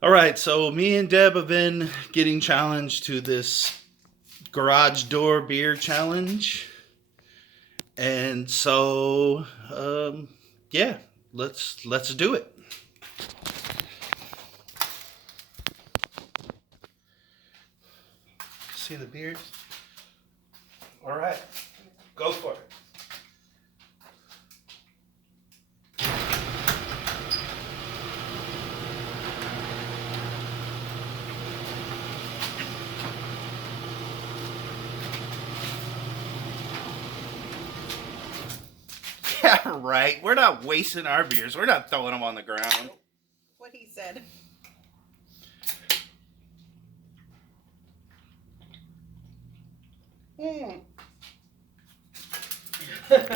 All right, so me and Deb have been getting challenged to this garage door beer challenge, and so yeah, let's do it. See the beers? All right, go for it. Yeah, right. We're not wasting our beers. We're not throwing them on the ground. What he said. Mm.